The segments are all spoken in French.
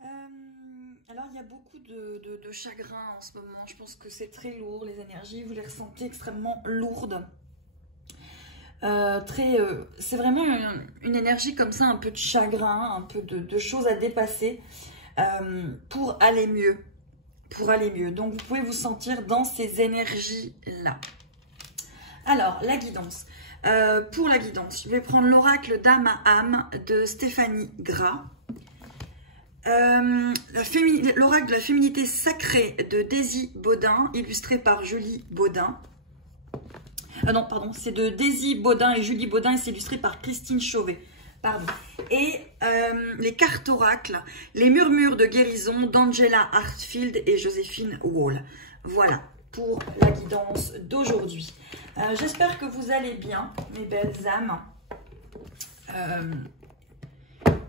Alors, il y a beaucoup de chagrin en ce moment. Je pense que c'est très lourd, les énergies. Vous les ressentez extrêmement lourdes. C'est vraiment une énergie comme ça, un peu de chagrin, un peu de choses à dépasser pour aller mieux. Pour aller mieux. Donc, vous pouvez vous sentir dans ces énergies-là. Alors, la guidance. Pour la guidance, je vais prendre l'oracle d'âme à âme de Stéphanie Gras. L'oracle de la féminité sacrée de Daisy Baudin, illustré par Julie Baudin. Non, pardon, c'est de Daisy Baudin et Julie Baudin et c'est illustré par Christine Chauvet. Pardon. Et les cartes oracles, les murmures de guérison d'Angela Hartfield et Joséphine Wall. Voilà pour la guidance d'aujourd'hui. J'espère que vous allez bien, mes belles âmes.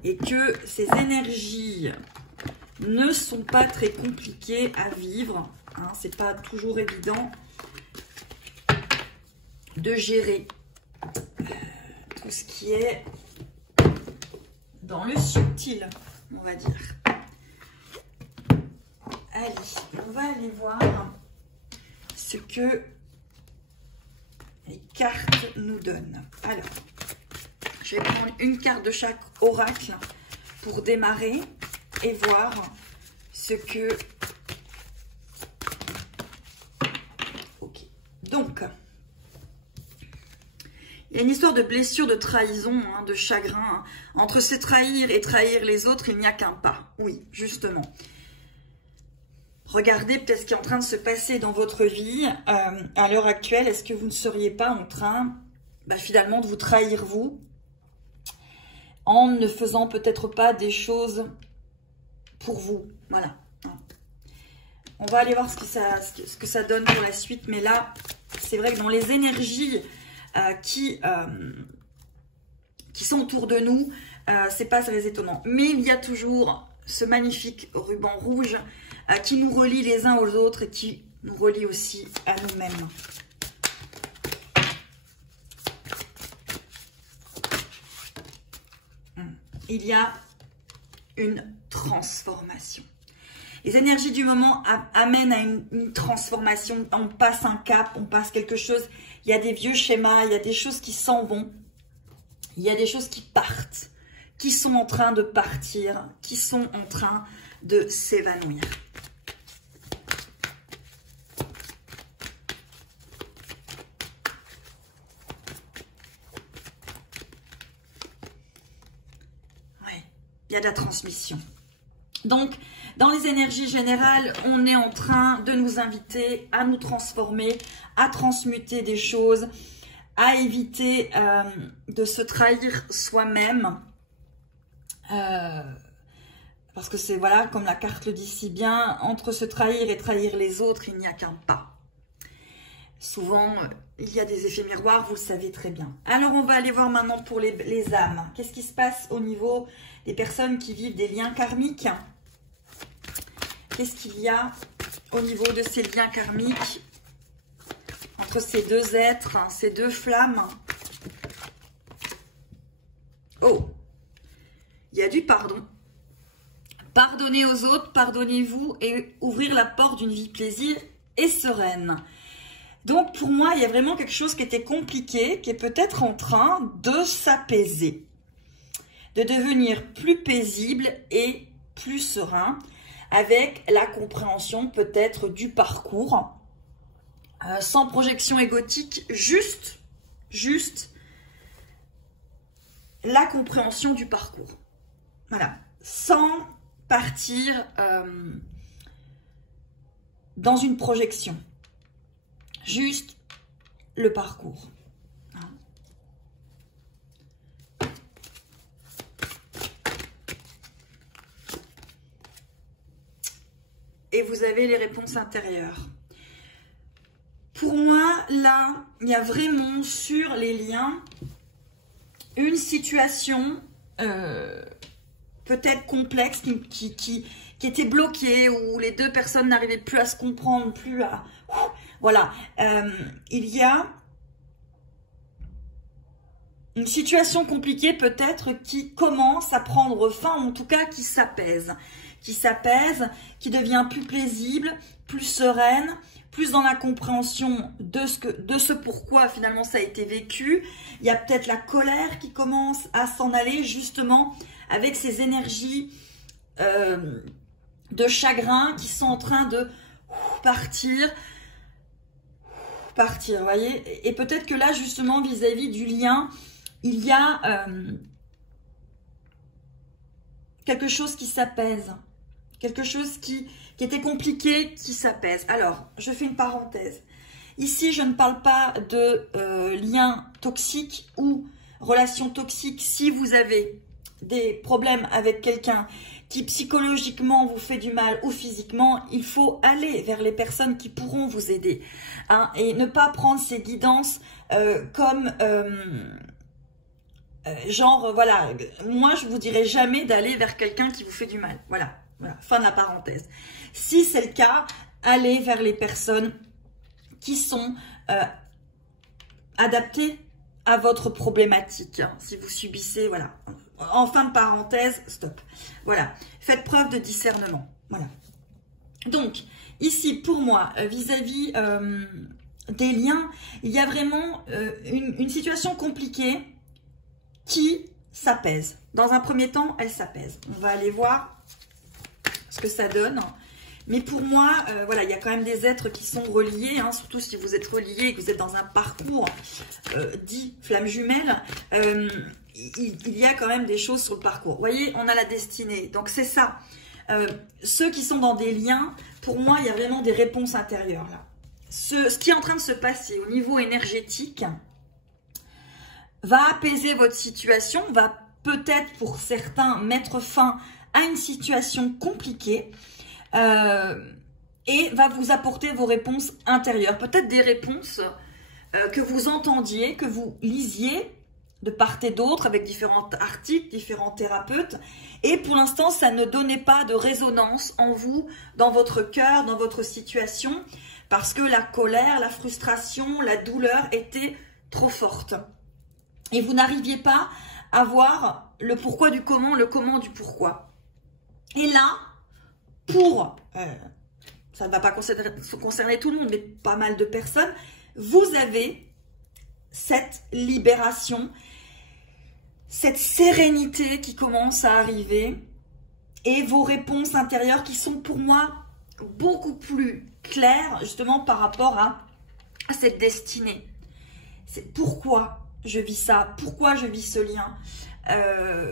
Et que ces énergies ne sont pas très compliquées à vivre. Hein, c'est pas toujours évident de gérer tout ce qui est dans le subtil, on va dire. Allez, on va aller voir ce que les cartes nous donnent. Alors, je vais prendre une carte de chaque oracle pour démarrer et voir ce que... Ok. Donc, il y a une histoire de blessure, de trahison, hein, de chagrin. Entre se trahir et trahir les autres, il n'y a qu'un pas. Oui, justement. Regardez peut-être ce qui est en train de se passer dans votre vie à l'heure actuelle. Est-ce que vous ne seriez pas en train, finalement, de vous trahir vous en ne faisant peut-être pas des choses pour vous. Voilà. On va aller voir ce que ça donne pour la suite. Mais là, c'est vrai que dans les énergies qui sont autour de nous, c'est pas très étonnant. Mais il y a toujours ce magnifique ruban rouge qui nous relie les uns aux autres et qui nous relie aussi à nous-mêmes. Il y a une transformation. Les énergies du moment amènent à une transformation. On passe un cap, on passe quelque chose. Il y a des vieux schémas, il y a des choses qui s'en vont. Il y a des choses qui partent, qui sont en train de partir, qui sont en train de s'évanouir. Il y a de la transmission. Donc, dans les énergies générales, on est en train de nous inviter à nous transformer, à transmuter des choses, à éviter de se trahir soi-même. Parce que c'est, voilà, comme la carte le dit si bien, entre se trahir et trahir les autres, il n'y a qu'un pas. Souvent, il y a des effets miroirs, vous le savez très bien. Alors, on va aller voir maintenant pour les âmes. Qu'est-ce qui se passe au niveau des personnes qui vivent des liens karmiques? Qu'est-ce qu'il y a au niveau de ces liens karmiques entre ces deux êtres, ces deux flammes? Oh, il y a du pardon. Pardonnez aux autres, pardonnez-vous et ouvrir la porte d'une vie plaisir et sereine. Donc, pour moi, il y a vraiment quelque chose qui était compliqué, qui est peut-être en train de s'apaiser, de devenir plus paisible et plus serein, avec la compréhension peut-être du parcours, sans projection égotique, juste la compréhension du parcours. Voilà, sans partir dans une projection. Juste le parcours. Et vous avez les réponses intérieures. Pour moi, là, il y a vraiment sur les liens une situation peut-être complexe qui était bloquée, où les deux personnes n'arrivaient plus à se comprendre, plus à... Voilà, il y a une situation compliquée peut-être qui commence à prendre fin, en tout cas qui s'apaise. qui s'apaise, qui devient plus paisible, plus sereine, plus dans la compréhension de ce pourquoi finalement ça a été vécu. Il y a peut-être la colère qui commence à s'en aller justement avec ces énergies de chagrin qui sont en train de partir, vous voyez. Et peut-être que là justement vis-à-vis du lien, il y a quelque chose qui s'apaise, quelque chose qui était compliqué, qui s'apaise. Alors, je fais une parenthèse. Ici, je ne parle pas de lien toxique ou relation toxique. Si vous avez des problèmes avec quelqu'un qui psychologiquement vous fait du mal ou physiquement, il faut aller vers les personnes qui pourront vous aider. Hein, et ne pas prendre ces guidances comme... genre, voilà, moi je vous dirais jamais d'aller vers quelqu'un qui vous fait du mal. Voilà, fin de la parenthèse. Si c'est le cas, allez vers les personnes qui sont adaptées à votre problématique. Si vous subissez, voilà, en fin de parenthèse, stop. Voilà, faites preuve de discernement. Voilà. Donc, ici, pour moi, vis-à-vis des liens, il y a vraiment une situation compliquée qui s'apaise. Dans un premier temps, elle s'apaise. On va aller voir ce que ça donne. Mais pour moi, voilà, il y a quand même des êtres qui sont reliés, hein, surtout si vous êtes reliés et que vous êtes dans un parcours dit flamme jumelle, il y a quand même des choses sur le parcours. Vous voyez, on a la destinée. Donc c'est ça. Ceux qui sont dans des liens, pour moi, il y a vraiment des réponses intérieures là. Ce qui est en train de se passer au niveau énergétique va apaiser votre situation, va peut-être pour certains mettre fin à une situation compliquée et va vous apporter vos réponses intérieures. Peut-être des réponses que vous entendiez, que vous lisiez de part et d'autre avec différents articles, différents thérapeutes. Et pour l'instant, ça ne donnait pas de résonance en vous, dans votre cœur, dans votre situation, parce que la colère, la frustration, la douleur étaient trop fortes. Et vous n'arriviez pas à voir le pourquoi du comment, le comment du pourquoi. Et là, ça ne va pas concerner tout le monde, mais pas mal de personnes, vous avez cette libération, cette sérénité qui commence à arriver et vos réponses intérieures qui sont pour moi beaucoup plus claires justement par rapport à cette destinée. C'est pourquoi je vis ça, pourquoi je vis ce lien.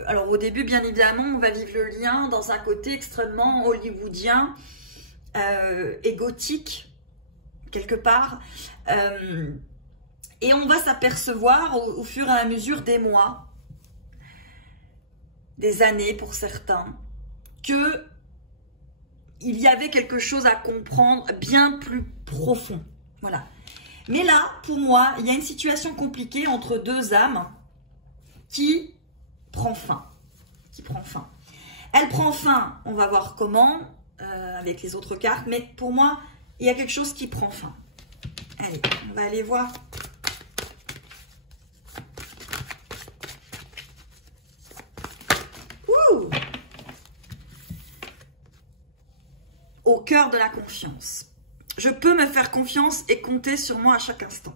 Alors au début, bien évidemment, on va vivre le lien dans un côté extrêmement hollywoodien et gothique, quelque part. Et on va s'apercevoir au fur et à mesure des mois, des années pour certains, que il y avait quelque chose à comprendre bien plus profond. Voilà. Mais là, pour moi, il y a une situation compliquée entre deux âmes qui prend fin. Elle prend fin, on va voir comment, avec les autres cartes, mais pour moi, il y a quelque chose qui prend fin. Allez, on va aller voir. Ouh! Au cœur de la confiance. Je peux me faire confiance et compter sur moi à chaque instant.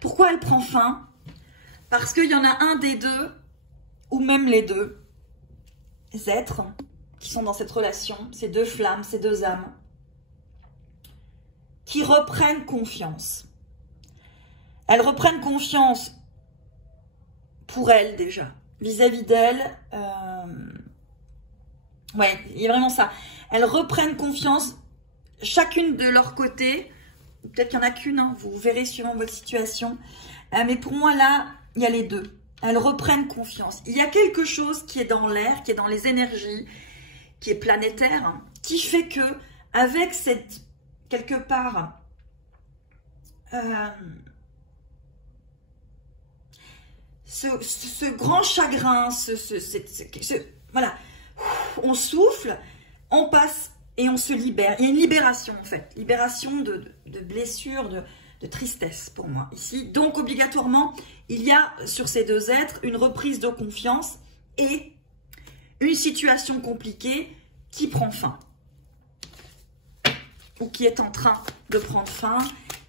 Pourquoi elle prend fin? Parce qu'il y en a un des deux, ou même les deux êtres qui sont dans cette relation, ces deux flammes, ces deux âmes, qui reprennent confiance. Elles reprennent confiance pour elles déjà, vis-à-vis d'elles. Ouais, il y a vraiment ça. Elles reprennent confiance, chacune de leur côté. Peut-être qu'il n'y en a qu'une, hein, vous verrez suivant votre situation. Mais pour moi, là, il y a les deux. Elles reprennent confiance. Il y a quelque chose qui est dans l'air, qui est dans les énergies, qui est planétaire, hein, qui fait que, avec cette, quelque part, ce grand chagrin, voilà, on souffle, on passe et on se libère. Il y a une libération en fait, libération de blessures, de tristesse pour moi ici. Donc obligatoirement, il y a sur ces deux êtres une reprise de confiance et une situation compliquée qui prend fin. Ou qui est en train de prendre fin,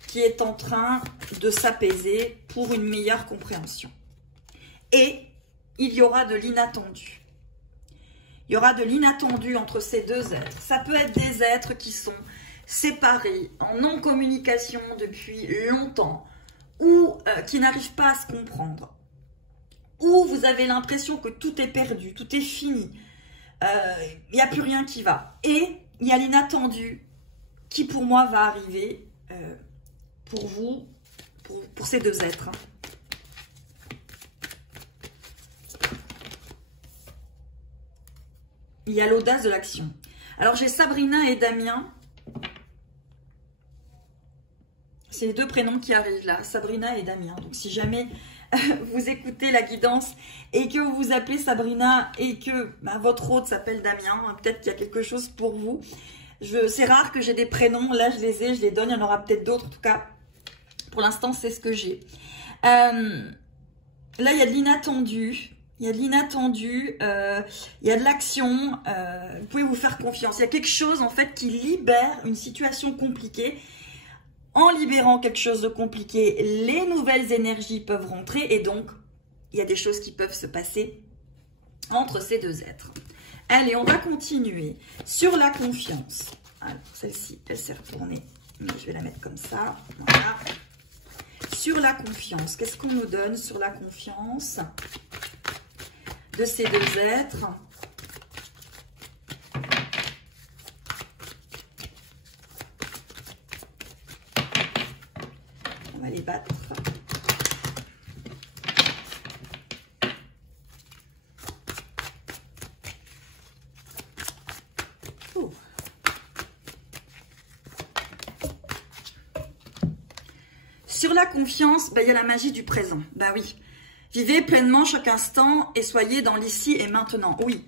qui est en train de s'apaiser pour une meilleure compréhension. Et il y aura de l'inattendu. Il y aura de l'inattendu entre ces deux êtres. Ça peut être des êtres qui sont séparés, en non-communication depuis longtemps, ou qui n'arrivent pas à se comprendre, ou vous avez l'impression que tout est perdu, tout est fini, il n'y a plus rien qui va. Et il y a l'inattendu qui pour moi va arriver pour vous, pour ces deux êtres. Il y a l'audace de l'action. Alors j'ai Sabrina et Damien. C'est les deux prénoms qui arrivent là, Sabrina et Damien. Donc si jamais vous écoutez la guidance et que vous vous appelez Sabrina et que votre hôte s'appelle Damien, peut-être qu'il y a quelque chose pour vous. C'est rare que j'ai des prénoms, là je les ai, je les donne, il y en aura peut-être d'autres. En tout cas, pour l'instant c'est ce que j'ai. Là il y a de l'inattendu. Il y a de l'inattendu, il y a de l'action, vous pouvez vous faire confiance. Il y a quelque chose en fait qui libère une situation compliquée. En libérant quelque chose de compliqué, les nouvelles énergies peuvent rentrer et donc il y a des choses qui peuvent se passer entre ces deux êtres. Allez, on va continuer sur la confiance. Alors, celle-ci, elle s'est retournée, mais je vais la mettre comme ça. Voilà. Sur la confiance, qu'est-ce qu'on nous donne sur la confiance de ces deux êtres? On va les battre. Ouh. Sur la confiance, il y a la magie du présent. Ben oui. Vivez pleinement chaque instant et soyez dans l'ici et maintenant. Oui,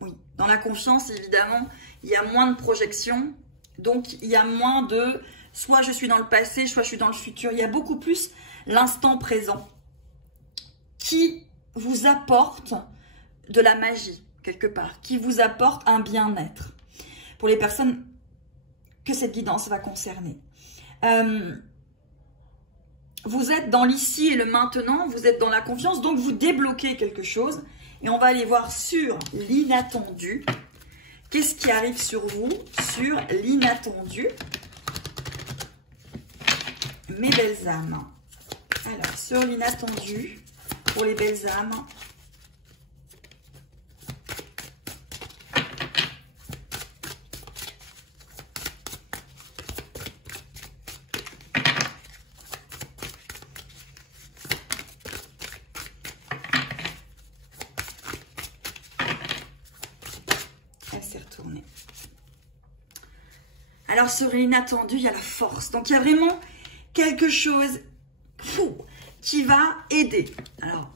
oui. Dans la confiance, évidemment, il y a moins de projection. Donc, il y a moins de soit je suis dans le passé, soit je suis dans le futur. Il y a beaucoup plus l'instant présent qui vous apporte de la magie, quelque part, qui vous apporte un bien-être. Pour les personnes que cette guidance va concerner. Vous êtes dans l'ici et le maintenant, vous êtes dans la confiance, donc vous débloquez quelque chose. Et on va aller voir sur l'inattendu. Qu'est-ce qui arrive sur vous, sur l'inattendu? Mes belles âmes. Alors, sur l'inattendu, pour les belles âmes. Alors, sur l'inattendu, il y a la force. Donc, il y a vraiment quelque chose qui va aider. Alors,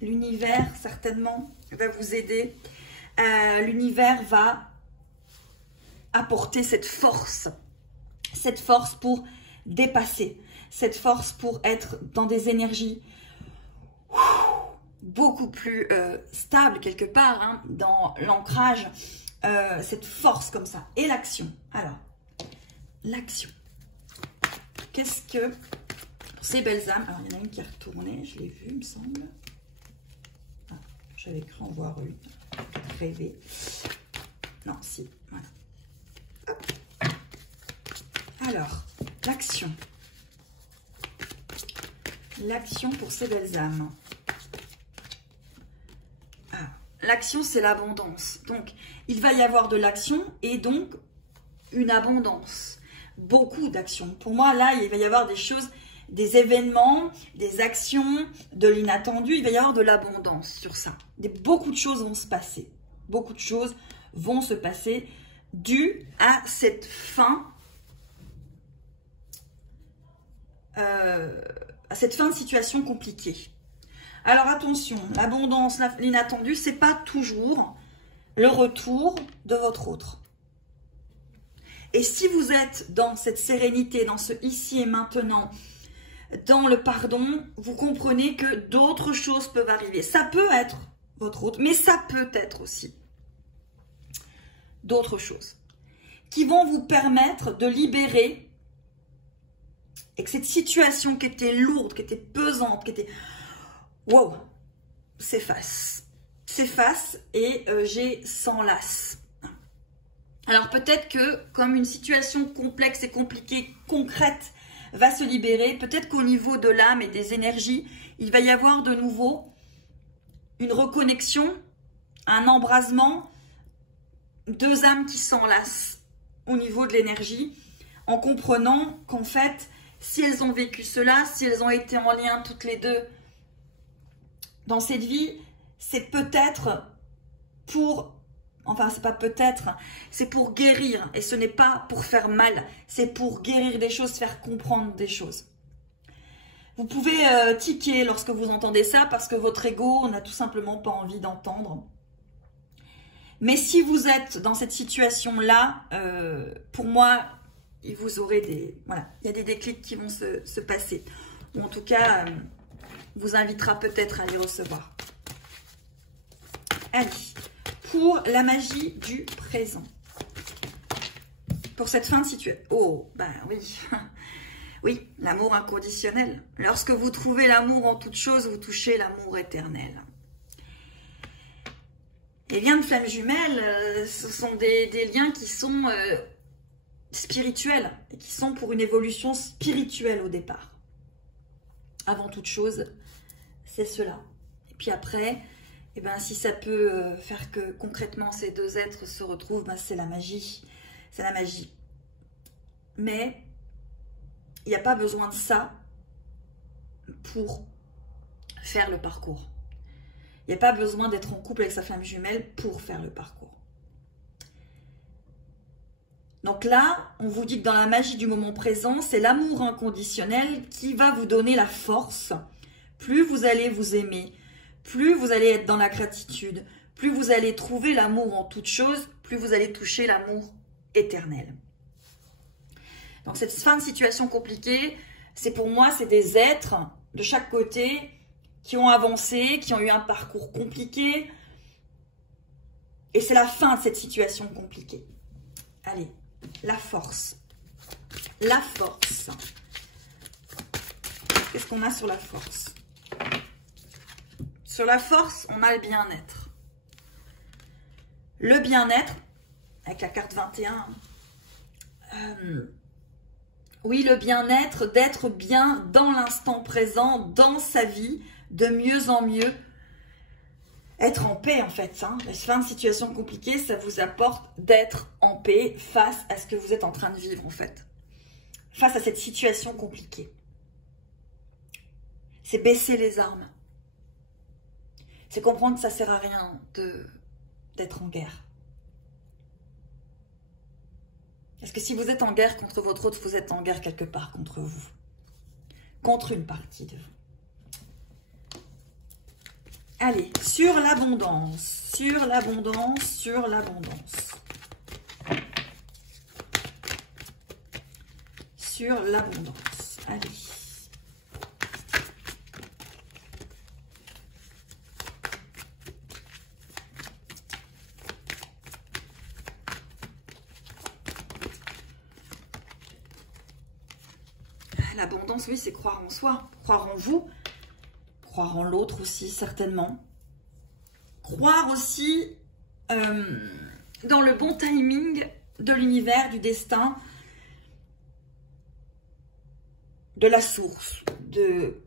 l'univers, certainement, va vous aider. L'univers va apporter cette force pour dépasser, cette force pour être dans des énergies beaucoup plus stables, quelque part, hein, dans l'ancrage. Cette force comme ça. Et l'action. Alors, l'action. Qu'est-ce que... Pour ces belles âmes... Alors, il y en a une qui est retournée. Je l'ai vue, il me semble. Ah, j'avais cru en voir une. Rêver. Non, si. Voilà. Hop. Alors, l'action. L'action pour ces belles âmes. L'action, c'est l'abondance. Donc, il va y avoir de l'action et donc une abondance. Beaucoup d'actions. Pour moi, là, il va y avoir des choses, des événements, des actions, de l'inattendu. Il va y avoir de l'abondance sur ça. Beaucoup de choses vont se passer. Beaucoup de choses vont se passer dû à cette fin, de situation compliquée. Alors attention, l'abondance, l'inattendu, c'est pas toujours le retour de votre autre. Et si vous êtes dans cette sérénité, dans ce ici et maintenant, dans le pardon, vous comprenez que d'autres choses peuvent arriver. Ça peut être votre hôte, mais ça peut être aussi d'autres choses qui vont vous permettre de libérer et que cette situation qui était lourde, qui était pesante, qui était wow, s'efface. S'efface et j'ai s'enlace. Alors peut-être que comme une situation complexe et compliquée, concrète, va se libérer, peut-être qu'au niveau de l'âme et des énergies, il va y avoir de nouveau une reconnexion, un embrasement, deux âmes qui s'enlacent au niveau de l'énergie, en comprenant qu'en fait, si elles ont vécu cela, si elles ont été en lien toutes les deux dans cette vie, c'est peut-être pour, enfin c'est pas peut-être, c'est pour guérir, et ce n'est pas pour faire mal, c'est pour guérir des choses, faire comprendre des choses. Vous pouvez tiquer lorsque vous entendez ça, parce que votre ego n'a tout simplement pas envie d'entendre. Mais si vous êtes dans cette situation-là, pour moi, vous aurez des, voilà, il y a des déclics qui vont se passer. Ou en tout cas, vous invitera peut-être à les recevoir. Allez, pour la magie du présent. Pour cette fin de situation. Oh, ben oui. Oui, l'amour inconditionnel. Lorsque vous trouvez l'amour en toute chose, vous touchez l'amour éternel. Les liens de flammes jumelles, ce sont des liens qui sont spirituels et qui sont pour une évolution spirituelle au départ. Avant toute chose, c'est cela. Et puis après, eh ben, si ça peut faire que concrètement ces deux êtres se retrouvent, ben, c'est la magie. C'est la magie. Mais il n'y a pas besoin de ça pour faire le parcours. Il n'y a pas besoin d'être en couple avec sa flamme jumelle pour faire le parcours. Donc là, on vous dit que dans la magie du moment présent, c'est l'amour inconditionnel qui va vous donner la force. Plus vous allez vous aimer, plus vous allez être dans la gratitude, plus vous allez trouver l'amour en toute chose, plus vous allez toucher l'amour éternel. Donc cette fin de situation compliquée, c'est pour moi, c'est des êtres de chaque côté qui ont avancé, qui ont eu un parcours compliqué. Et c'est la fin de cette situation compliquée. Allez, la force. La force. Qu'est-ce qu'on a sur la force? Sur la force, on a le bien-être. Le bien-être, avec la carte 21. Oui, le bien-être, d'être bien dans l'instant présent, dans sa vie, de mieux en mieux. Être en paix, en fait. Hein. La fin de situation compliquée, ça vous apporte d'être en paix face à ce que vous êtes en train de vivre, en fait. Face à cette situation compliquée. C'est baisser les armes. C'est comprendre que ça ne sert à rien d'être en guerre. Parce que si vous êtes en guerre contre votre autre, vous êtes en guerre quelque part contre vous. Contre une partie de vous. Allez, sur l'abondance, sur l'abondance, sur l'abondance. Sur l'abondance. Allez. L'abondance, oui, c'est croire en soi, croire en vous, croire en l'autre aussi, certainement. Croire aussi dans le bon timing de l'univers, du destin, de la source, de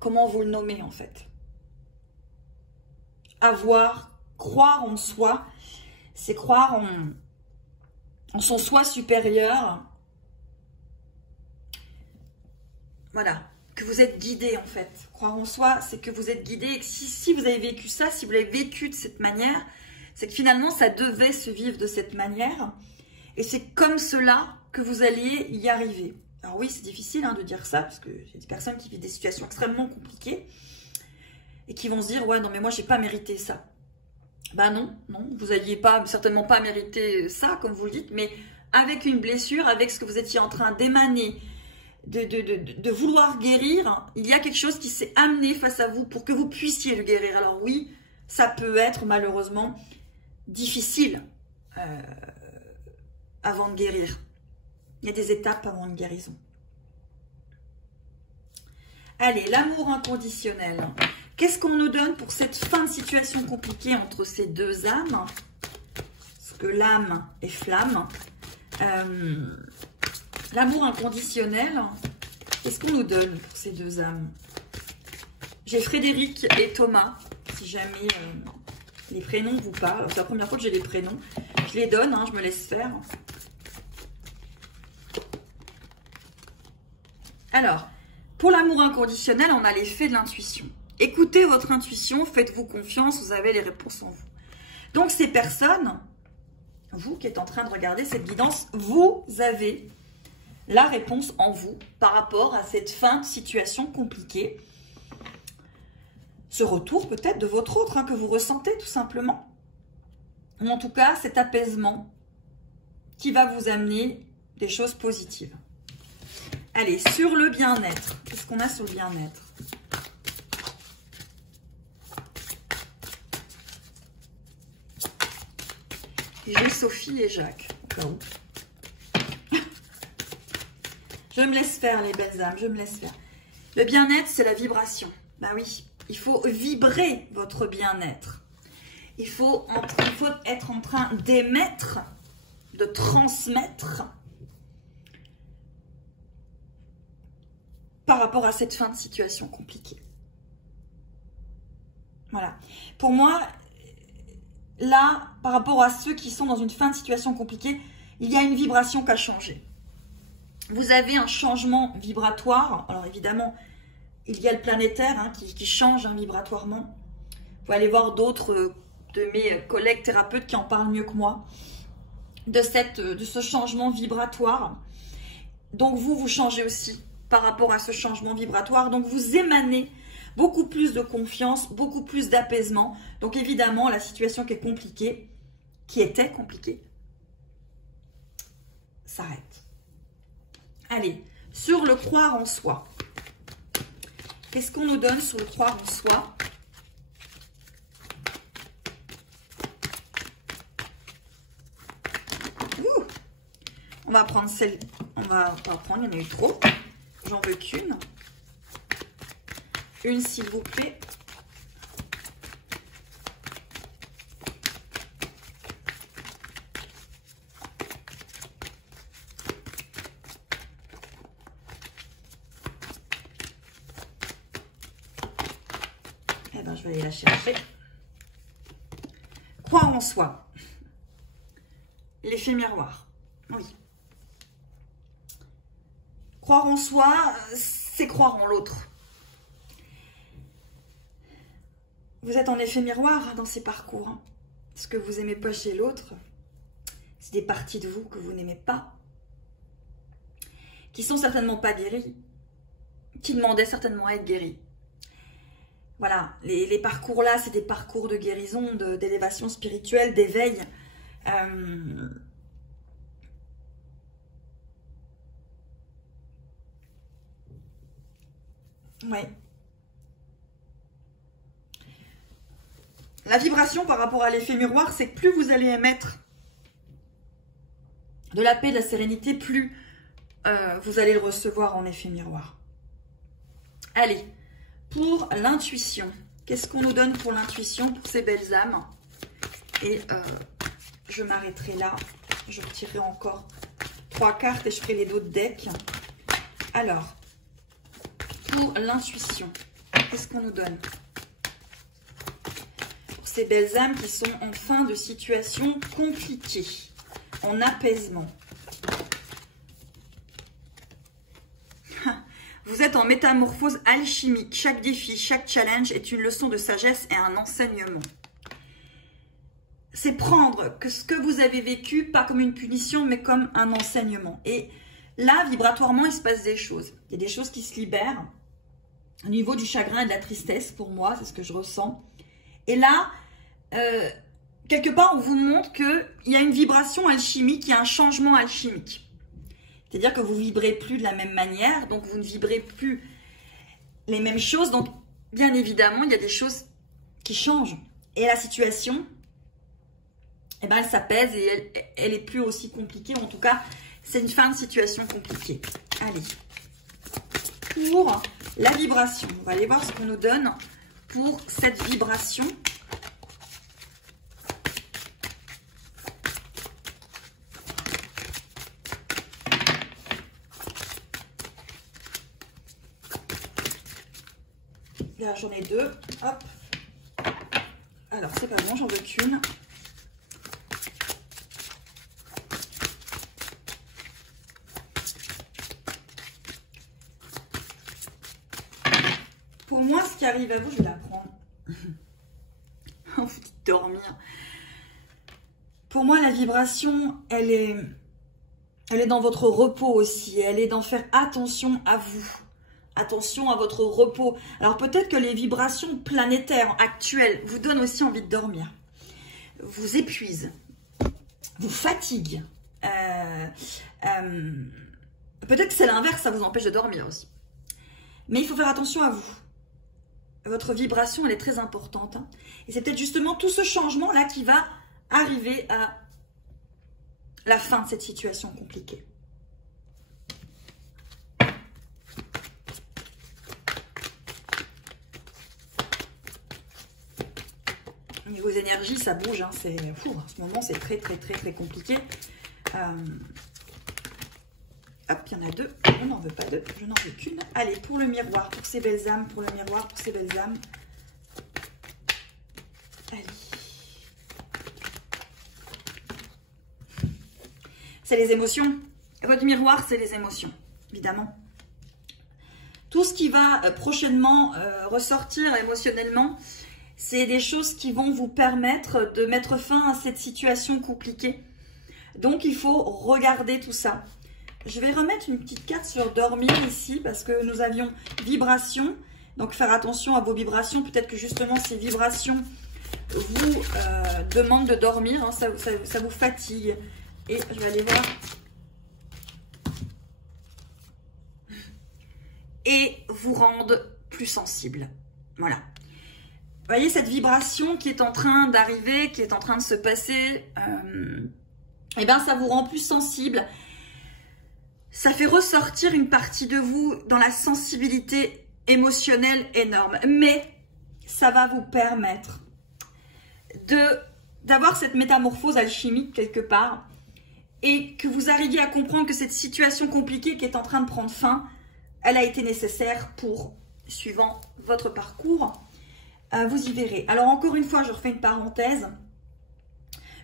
comment vous le nommez en fait. Croire en soi, c'est croire en son soi supérieur. Voilà, que vous êtes guidé en fait. Croire en soi, c'est que vous êtes guidé et que si vous avez vécu ça, si vous l'avez vécu de cette manière, c'est que finalement ça devait se vivre de cette manière. Et c'est comme cela que vous alliez y arriver. Alors oui, c'est difficile de dire ça, parce que j'ai des personnes qui vivent des situations extrêmement compliquées et qui vont se dire « Ouais, non, mais moi, j'ai pas mérité ça. » Ben non, vous n'alliez certainement pas mériter ça, comme vous le dites, mais avec une blessure, avec ce que vous étiez en train d'émaner, de vouloir guérir, il y a quelque chose qui s'est amené face à vous pour que vous puissiez le guérir. Alors oui, ça peut être malheureusement difficile avant de guérir. Il y a des étapes avant une guérison. Allez, l'amour inconditionnel. Qu'est-ce qu'on nous donne pour cette fin de situation compliquée entre ces deux âmes? Parce que l'âme est flamme. L'amour inconditionnel, qu'est-ce qu'on nous donne pour ces deux âmes? J'ai Frédéric et Thomas, si jamais les prénoms vous parlent. C'est la première fois que j'ai les prénoms. Je les donne, hein, je me laisse faire. Alors, pour l'amour inconditionnel, on a l'effet de l'intuition. Écoutez votre intuition, faites-vous confiance, vous avez les réponses en vous. Donc ces personnes, vous qui êtes en train de regarder cette guidance, vous avez la réponse en vous par rapport à cette fin de situation compliquée. Ce retour peut-être de votre autre, hein, que vous ressentez tout simplement. Ou en tout cas cet apaisement qui va vous amener des choses positives. Allez, sur le bien-être. Qu'est-ce qu'on a sur le bien-être? J'ai Sophie et Jacques. Au cas où. Je me laisse faire, les belles âmes, je me laisse faire. Le bien-être, c'est la vibration. Ben oui, il faut vibrer votre bien-être. Il faut être en train d'émettre, de transmettre par rapport à cette fin de situation compliquée. Voilà. Pour moi, là, par rapport à ceux qui sont dans une fin de situation compliquée, il y a une vibration qui a changé. Vous avez un changement vibratoire. Alors évidemment, il y a le planétaire hein, qui change hein, vibratoirement. Vous pouvez aller voir d'autres de mes collègues thérapeutes qui en parlent mieux que moi de ce changement vibratoire. Donc vous changez aussi par rapport à ce changement vibratoire. Donc vous émanez beaucoup plus de confiance, beaucoup plus d'apaisement. Donc évidemment, la situation qui est compliquée, qui était compliquée, s'arrête. Allez, sur le croire en soi. Qu'est-ce qu'on nous donne sur le croire en soi? Ouh, on va prendre celle, on va prendre, il y en a eu trop. J'en veux qu'une. Une, s'il vous plaît. Eh bien, je vais aller la chercher. Croire en soi. L'effet miroir. Oui. Croire en soi, c'est croire en l'autre. Vous êtes en effet miroir dans ces parcours. Hein. Ce que vous n'aimez pas chez l'autre, c'est des parties de vous que vous n'aimez pas, qui sont certainement pas guéries, qui demandaient certainement à être guéries. Voilà, les parcours là, c'est des parcours de guérison, d'élévation spirituelle, d'éveil. Ouais. La vibration par rapport à l'effet miroir, c'est que plus vous allez émettre de la paix, de la sérénité, plus vous allez le recevoir en effet miroir. Allez, pour l'intuition, qu'est-ce qu'on nous donne pour l'intuition, pour ces belles âmes? Et je m'arrêterai là. Je retirerai encore 3 cartes et je ferai les d'autres decks. Alors, pour l'intuition, qu'est-ce qu'on nous donne? Pour ces belles âmes qui sont en fin de situation compliquée, en apaisement. Vous êtes en métamorphose alchimique. Chaque défi, chaque challenge est une leçon de sagesse et un enseignement. C'est prendre que ce que vous avez vécu, pas comme une punition, mais comme un enseignement. Et là, vibratoirement, il se passe des choses. Il y a des choses qui se libèrent au niveau du chagrin et de la tristesse, pour moi, c'est ce que je ressens. Et là, quelque part, on vous montre qu'il y a une vibration alchimique, il y a un changement alchimique. C'est-à-dire que vous ne vibrez plus de la même manière, donc vous ne vibrez plus les mêmes choses. Donc, bien évidemment, il y a des choses qui changent. Et la situation, eh ben, elle s'apaise et elle est plus aussi compliquée. En tout cas, c'est une fin de situation compliquée. Allez. Pour la vibration, on va aller voir ce qu'on nous donne pour cette vibration. Là, j'en ai deux. Hop. Alors, c'est pas bon, j'en veux qu'une. Pour moi, ce qui arrive à vous, je vais la prendre. Envie de dormir. Pour moi, la vibration, elle est dans votre repos aussi. Elle est d'en faire attention à vous. Attention à votre repos. Alors peut-être que les vibrations planétaires actuelles vous donnent aussi envie de dormir. Vous épuisent. Vous fatiguent. Peut-être que c'est l'inverse, ça vous empêche de dormir aussi. Mais il faut faire attention à vous. Votre vibration, elle est très importante. Hein. Et c'est peut-être justement tout ce changement-là qui va arriver à la fin de cette situation compliquée. Niveau énergie, ça bouge, hein, c'est fou. En ce moment, c'est très compliqué. Hop, il y en a deux. On n'en veut pas deux, je n'en veux qu'une. Allez, pour le miroir, pour ces belles âmes, pour le miroir, pour ces belles âmes. Allez. C'est les émotions. Votre miroir, c'est les émotions, évidemment. Tout ce qui va prochainement ressortir émotionnellement, c'est des choses qui vont vous permettre de mettre fin à cette situation compliquée. Donc, il faut regarder tout ça. Je vais remettre une petite carte sur dormir ici parce que nous avions vibration. Donc, faire attention à vos vibrations. Peut-être que justement, ces vibrations vous demandent de dormir. Hein, ça vous fatigue. Et je vais aller voir. Et vous rendent plus sensible. Voilà. Vous voyez cette vibration qui est en train d'arriver, qui est en train de se passer, eh bien ça vous rend plus sensible. Ça fait ressortir une partie de vous dans la sensibilité émotionnelle énorme. Mais ça va vous permettre d'avoir cette métamorphose alchimique quelque part et que vous arriviez à comprendre que cette situation compliquée qui est en train de prendre fin, elle a été nécessaire pour, suivant votre parcours, vous y verrez. Alors encore une fois, je refais une parenthèse.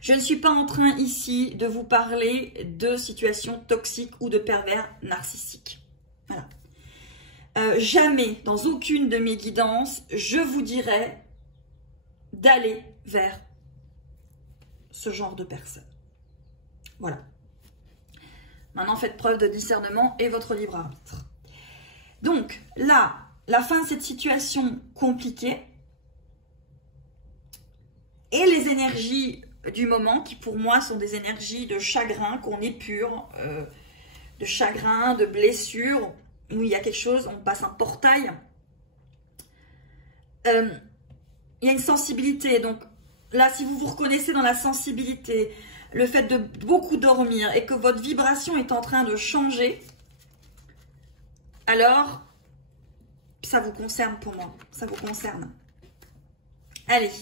Je ne suis pas en train ici de vous parler de situations toxiques ou de pervers narcissiques. Voilà. Jamais, dans aucune de mes guidances, je vous dirais d'aller vers ce genre de personnes. Voilà. Maintenant, faites preuve de discernement et votre libre arbitre. Donc, là, la fin de cette situation compliquée, et les énergies du moment, qui pour moi sont des énergies de chagrin, qu'on épure, de chagrin, de blessure, où il y a quelque chose, on passe un portail. Il y a une sensibilité, donc là, si vous vous reconnaissez dans la sensibilité, le fait de beaucoup dormir et que votre vibration est en train de changer, alors, ça vous concerne pour moi, ça vous concerne. Allez.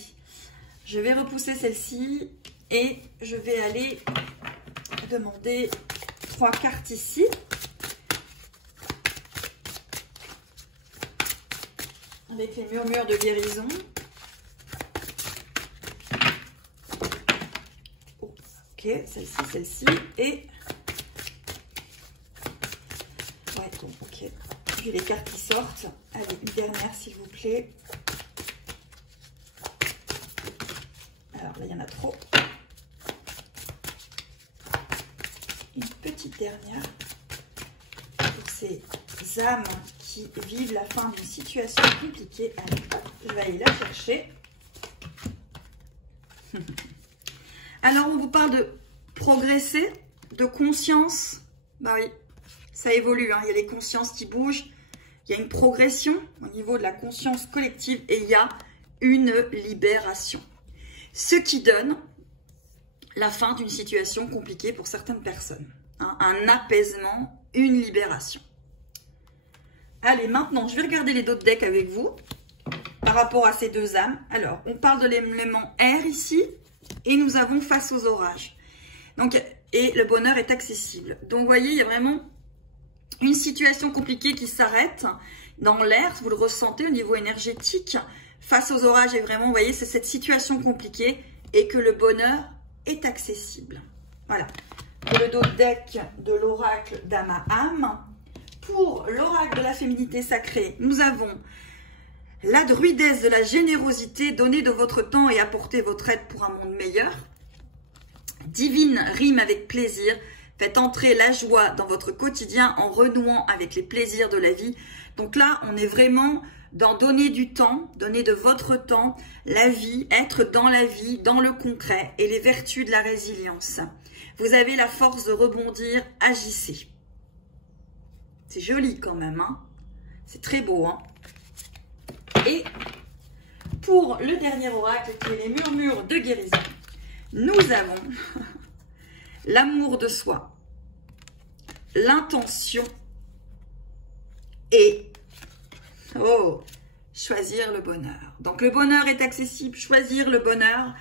Je vais repousser celle-ci et je vais aller demander 3 cartes ici. Avec les murmures de guérison. Ok, celle-ci. Et... ouais, donc, ok. J'ai les cartes qui sortent. Allez, une dernière s'il vous plaît. Alors là, il y en a trop. Une petite dernière pour ces âmes qui vivent la fin d'une situation compliquée. Allez, hop, je vais aller la chercher. Alors, on vous parle de progresser, de conscience. Bah oui, ça évolue, hein. Il y a les consciences qui bougent, il y a une progression au niveau de la conscience collective et il y a une libération. Ce qui donne la fin d'une situation compliquée pour certaines personnes. Hein, un apaisement, une libération. Allez, maintenant, je vais regarder les autres decks avec vous par rapport à ces deux âmes. Alors, on parle de l'élément air ici et nous avons face aux orages. Donc, et le bonheur est accessible. Donc, vous voyez, il y a vraiment une situation compliquée qui s'arrête dans l'air. Vous le ressentez au niveau énergétique. Face aux orages, et vraiment, vous voyez, c'est cette situation compliquée et que le bonheur est accessible. Voilà. Pour le dos deck de l'oracle d'Ama-Âme. Pour l'oracle de la féminité sacrée, nous avons la druidesse de la générosité. Donnez de votre temps et apportez votre aide pour un monde meilleur. Divine rime avec plaisir. Faites entrer la joie dans votre quotidien en renouant avec les plaisirs de la vie. Donc là, on est vraiment dans donner du temps, donner de votre temps, la vie, être dans la vie, dans le concret et les vertus de la résilience. Vous avez la force de rebondir, agissez. C'est joli quand même, hein? C'est très beau, hein? Et pour le dernier oracle qui est les murmures de guérison, nous avons l'amour de soi, l'intention et choisir le bonheur. Donc le bonheur est accessible, choisir le bonheur.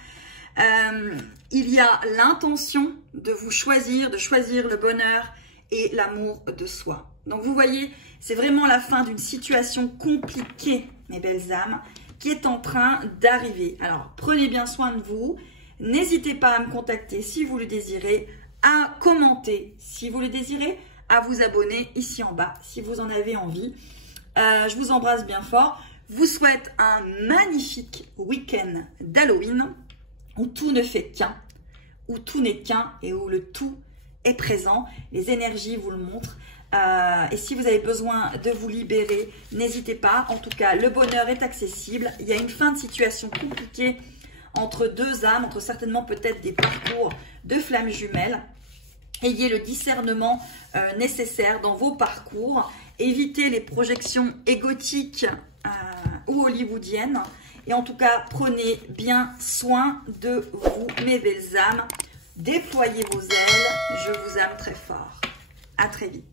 Il y a l'intention de vous choisir, de choisir le bonheur et l'amour de soi. Donc vous voyez, c'est vraiment la fin d'une situation compliquée, mes belles âmes, qui est en train d'arriver. Alors prenez bien soin de vous. N'hésitez pas à me contacter si vous le désirez, à commenter si vous le désirez, à vous abonner ici en bas si vous en avez envie. Je vous embrasse bien fort. Vous souhaite un magnifique week-end d'Halloween où tout ne fait qu'un, où tout n'est qu'un et où le tout est présent. Les énergies vous le montrent. Et si vous avez besoin de vous libérer, n'hésitez pas. En tout cas, le bonheur est accessible. Il y a une fin de situation compliquée entre deux âmes, entre certainement peut-être des parcours de flammes jumelles. Ayez le discernement nécessaire dans vos parcours. Évitez les projections égotiques ou hollywoodiennes. Et en tout cas, prenez bien soin de vous, mes belles âmes. Déployez vos ailes. Je vous aime très fort. À très vite.